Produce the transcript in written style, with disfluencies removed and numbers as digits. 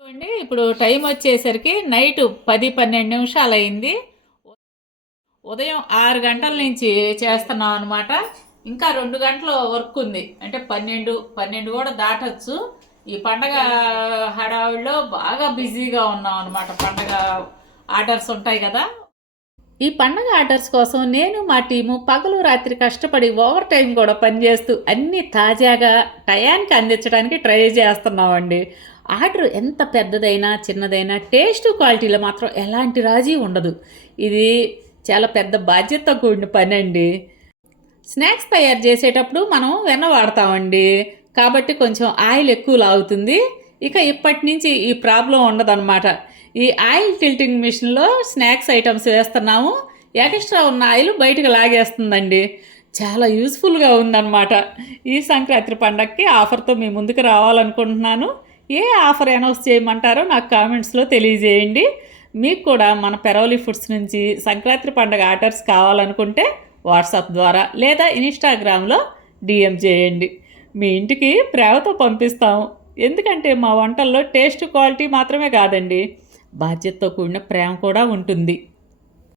చూడండి ఇప్పుడు టైం వచ్చేసరికి నైట్ 10-12 నిమిషాలు అయింది. ఉదయం 6 గంటల నుంచి చేస్తున్నాం అనమాట. ఇంకా 2 గంటలు వర్క్ ఉంది, అంటే 12 కూడా దాటచ్చు. ఈ పండగ హడావిడిలో బాగా బిజీగా ఉన్నాం అనమాట. పండగ ఆర్డర్స్ ఉంటాయి కదా. ఈ పండగ ఆర్డర్స్ కోసం నేను మా టీము పగలు రాత్రి కష్టపడి ఓవర్ టైం కూడా పనిచేస్తూ అన్నీ తాజాగా టయానికి అందించడానికి ట్రై చేస్తున్నామండి. ఆర్డర్ ఎంత పెద్దదైనా చిన్నదైనా టేస్ట్ క్వాలిటీలో మాత్రం ఎలాంటి రాజీ ఉండదు. ఇది చాలా పెద్ద బాధ్యతతో కూడిన పని అండి. స్నాక్స్ తయారు చేసేటప్పుడు మనం వెన్న వాడతామండి, కాబట్టి కొంచెం ఆయిల్ ఎక్కువ లాగుతుంది. ఇక ఇప్పటి నుంచి ఈ ప్రాబ్లం ఉండదన్నమాట. ఈ ఆయిల్ ఫిల్టింగ్ మిషన్లో స్నాక్స్ ఐటమ్స్ వేస్తున్నాము. ఎక్స్ట్రా ఉన్న ఆయిల్ బయటకు లాగేస్తుందండి. చాలా యూస్ఫుల్గా ఉందన్నమాట. ఈ సంక్రాంతి పండగకి ఆఫర్తో మీ ముందుకు రావాలనుకుంటున్నాను. ఏ ఆఫర్ అనౌన్స్ చేయమంటారో నాకు కామెంట్స్లో తెలియజేయండి. మీకు కూడా మన పెరవలి ఫుడ్స్ నుంచి సంక్రాంతి పండగ ఆర్డర్స్ కావాలనుకుంటే వాట్సాప్ ద్వారా లేదా ఇన్స్టాగ్రామ్లో డిఎం చేయండి. మీ ఇంటికి ప్రేమతో పంపిస్తాము. ఎందుకంటే మా వంటల్లో టేస్ట్ క్వాలిటీ మాత్రమే కాదండి, బాధ్యతతో కూడిన ప్రేమ కూడా ఉంటుంది.